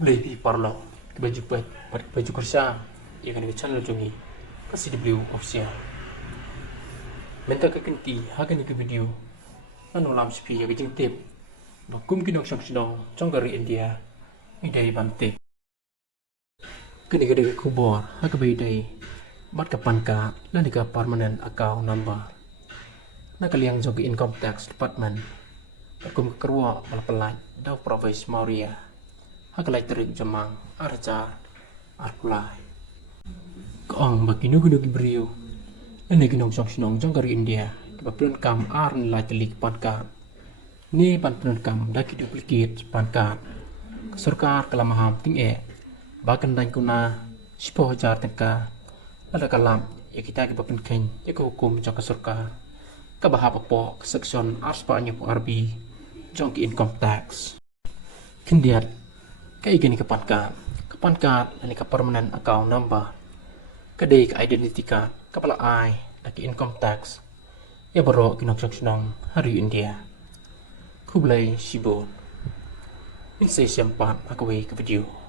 Lebih parlo ke baju kerja ia kan channel jongi kasih di official menta ke kenti hagan ke video anu lam spi ya jing tip bakum kinok sok sidong chong dari India idai bante kini gede kubor ha ke idai bat kapan ka lan ka permanent account number na kaliang jogi income tax department bakum kerwa malapelai dau province Maurya ha kalai terik jamang arja apply Kong bagino gino gibriu ene ginong sok sinong jong dari India kebapun kam ar nilai telik panka ni panpun kam daki duplicate panka surkar kelamaham ting bahkan dan kuna 10,000 teka ada kalam ya kita kebapun ken ya ke hukum jong ke surkar kabahap po section arspa nyu arbi jong ki income tax kendiat kai gini kepanka ini ke permanent account number kedai ke identity card kepala ai lagi income tax ya baru kinok senang hari India kublai sibon ini saya sempat aku ke video